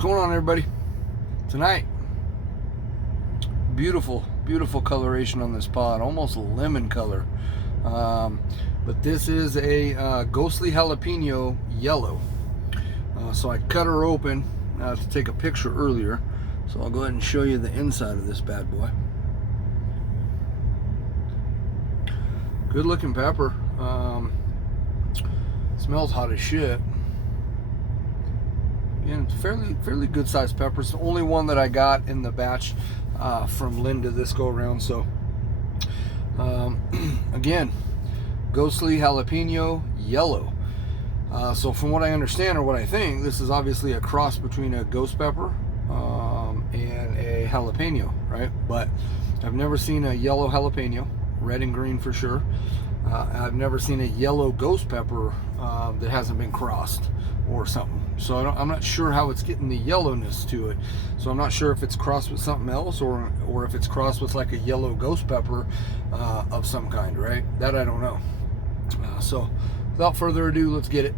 What's going on, everybody? Tonight, beautiful coloration on this pod, almost a lemon color. But this is a ghostly jalapeno yellow. So I cut her open to take a picture earlier. So I'll go ahead and show you the inside of this bad boy. Good looking pepper. Smells hot as shit. Again, fairly good sized pepper. It's the only one that I got in the batch from Linda this go around. So again, ghostly jalapeno yellow. So from what I understand, or what I think, this is obviously a cross between a ghost pepper and a jalapeno, right? But I've never seen a yellow jalapeno, red and green for sure. I've never seen a yellow ghost pepper that hasn't been crossed or something. So I'm not sure how it's getting the yellowness to it. So I'm not sure if it's crossed with something else or if it's crossed with like a yellow ghost pepper of some kind, right? That I don't know. So without further ado, let's get it.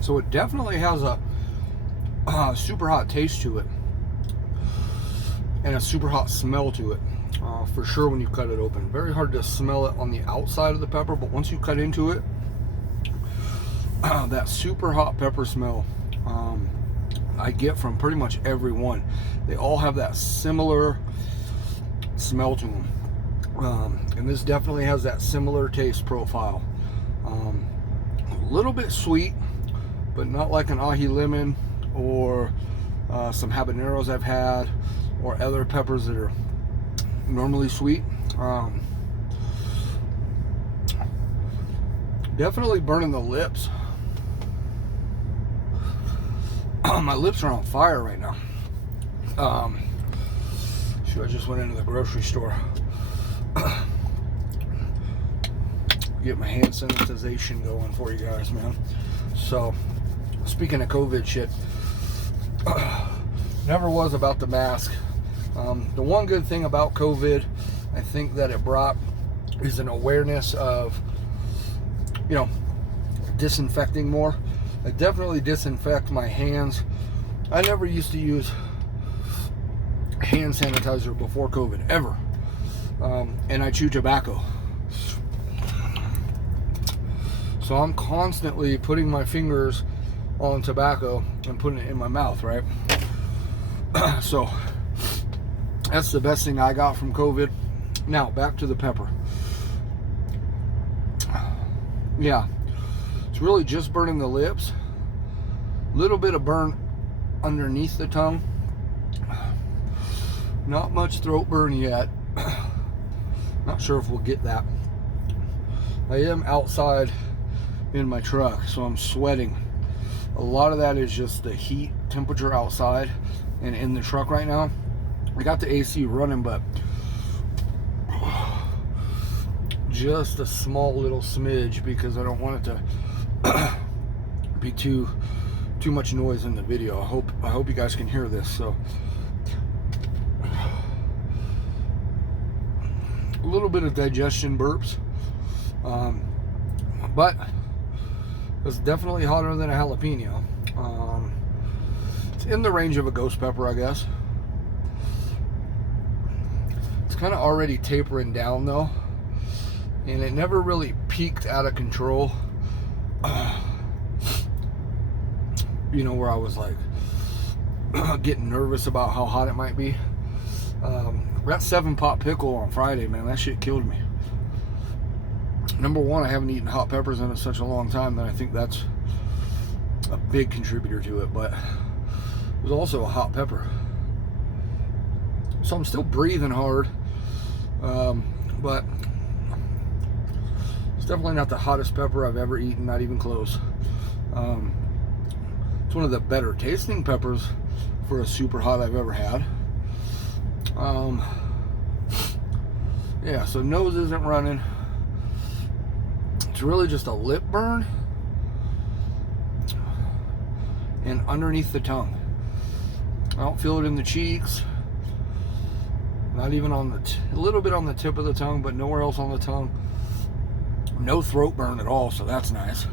So it definitely has a super hot taste to it and a super hot smell to it, for sure when you cut it open. Very hard to smell it on the outside of the pepper, but once you cut into it, that super hot pepper smell I get from pretty much every one. They all have that similar smell to them, and this definitely has that similar taste profile. A little bit sweet, but not like an ají lemon or some habaneros I've had, or other peppers that are normally sweet. Definitely burning the lips. My lips are on fire right now. Shoot, I just went into the grocery store. Get my hand sanitization going for you guys, man. So, speaking of COVID shit, never was about the mask. The one good thing about COVID, I think that it brought, is an awareness of, you know, disinfecting more. I definitely disinfect my hands. I never used to use hand sanitizer before COVID, ever. And I chew tobacco. So I'm constantly putting my fingers on tobacco and putting it in my mouth, right? So that's the best thing I got from COVID. Now back to the pepper. Yeah, it's really just burning the lips. Little bit of burn underneath the tongue. Not much throat burn yet. Not sure if we'll get that. I am outside in my truck, so I'm sweating. A lot of that is just the heat temperature outside and in the truck right now. I got the AC running, but just a small little smidge because I don't want it to be too much noise in the video. I hope you guys can hear this. So a little bit of digestion burps, but it's definitely hotter than a jalapeno. It's in the range of a ghost pepper, I guess. It's kind of already tapering down though, and it never really peaked out of control. You know, where I was like getting nervous about how hot it might be. That 7-pot pickle on Friday, man, that shit killed me. Number one, I haven't eaten hot peppers in such a long time that I think that's a big contributor to it, but it was also a hot pepper. So I'm still breathing hard, but it's definitely not the hottest pepper I've ever eaten, not even close. It's one of the better tasting peppers for a super hot I've ever had. Yeah, so nose isn't running. It's really just a lip burn and underneath the tongue. I don't feel it in the cheeks, not even on a little bit on the tip of the tongue, but nowhere else on the tongue. No throat burn at all, so that's nice.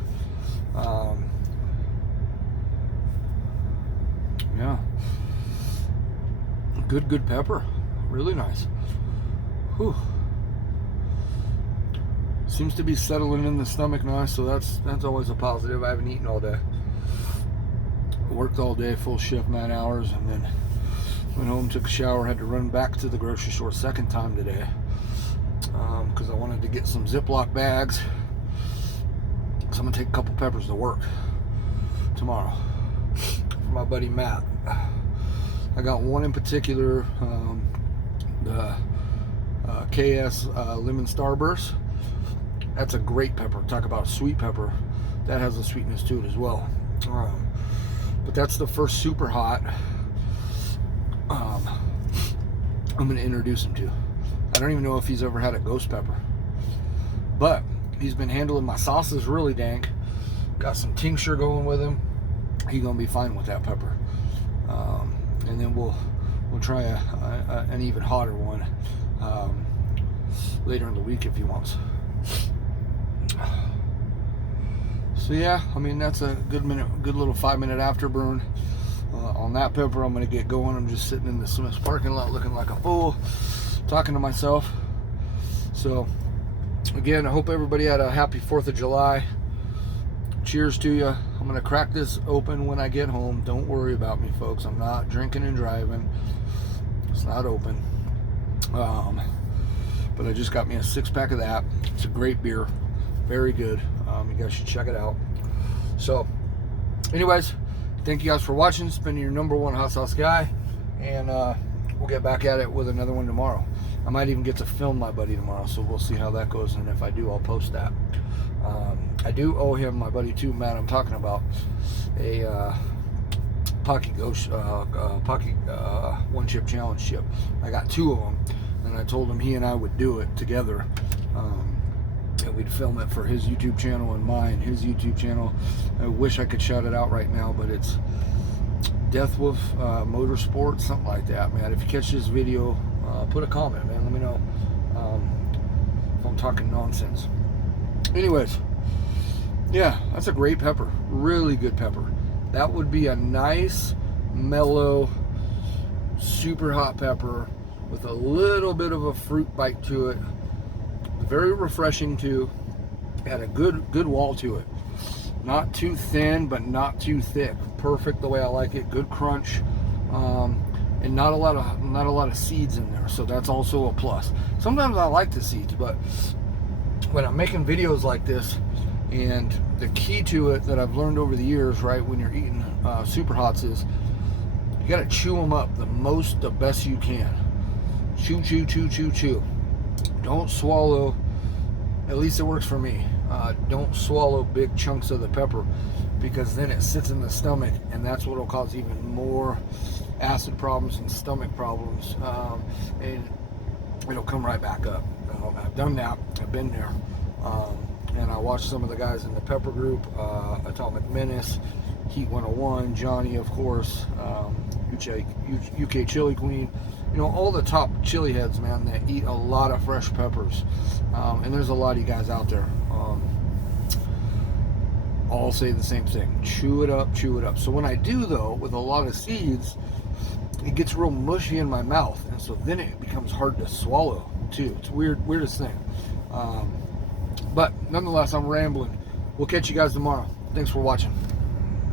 Yeah, good pepper, really nice. Whew. Seems to be settling in the stomach nice, so that's always a positive. I haven't eaten all day. Worked all day, full shift, 9 hours, and then went home, took a shower, had to run back to the grocery store second time today because I wanted to get some Ziploc bags. So I'm gonna take a couple peppers to work tomorrow for my buddy Matt. I got one in particular, the KS Lemon Starburst. That's a great pepper. Talk about a sweet pepper. That has a sweetness to it as well. But that's the first super hot I'm going to introduce him to. I don't even know if he's ever had a ghost pepper. But he's been handling my sauces really dank. Got some tincture going with him. He's going to be fine with that pepper. And then we'll try an even hotter one later in the week if he wants. So yeah, I mean, that's a good little 5-minute afterburn on that pepper. I'm gonna get going. I'm just sitting in the Smith's parking lot looking like a fool, talking to myself. So again, I hope everybody had a happy 4th of July. Cheers to you. I'm gonna crack this open when I get home. Don't worry about me, folks. I'm not drinking and driving. It's not open. But I just got me a 6-pack of that. It's a great beer, very good. You guys should check it out. So anyways, thank you guys for watching. It's been your #1 hot sauce guy, and we'll get back at it with another one tomorrow. I might even get to film my buddy tomorrow, so we'll see how that goes, and if I do, I'll post that. I do owe him, my buddy too, Matt, I'm talking about, a Pocky Ghost Pocky one-chip challenge chip. I got 2 of them, and I told him he and I would do it together. And we'd film it for his YouTube channel and mine. His YouTube channel, I wish I could shout it out right now, but it's Death Wolf Motorsports, something like that, man. If you catch this video, put a comment, man. Let me know if I'm talking nonsense. Anyways, yeah, that's a great pepper. Really good pepper. That would be a nice, mellow, super hot pepper with a little bit of a fruit bite to it. Very refreshing too. Had a good wall to it. Not too thin, but not too thick. Perfect the way I like it. Good crunch, and not a lot of seeds in there. So that's also a plus. Sometimes I like the seeds, but when I'm making videos like this, and the key to it that I've learned over the years, right, when you're eating super hots, is you got to chew them up the best you can. Chew, chew, chew, chew, chew. Don't swallow, at least it works for me, don't swallow big chunks of the pepper, because then it sits in the stomach, and that's what will cause even more acid problems and stomach problems, and it'll come right back up. I've done that, I've been there, and I watched some of the guys in the pepper group, Atomic Menace, Heat 101, Johnny, of course, UK Chili Queen, you know, all the top chili heads, man, that eat a lot of fresh peppers, and there's a lot of you guys out there, all say the same thing: chew it up, chew it up. So when I do, though, with a lot of seeds, it gets real mushy in my mouth, and so then it becomes hard to swallow too. It's weirdest thing, but nonetheless, I'm rambling. We'll catch you guys tomorrow. Thanks for watching.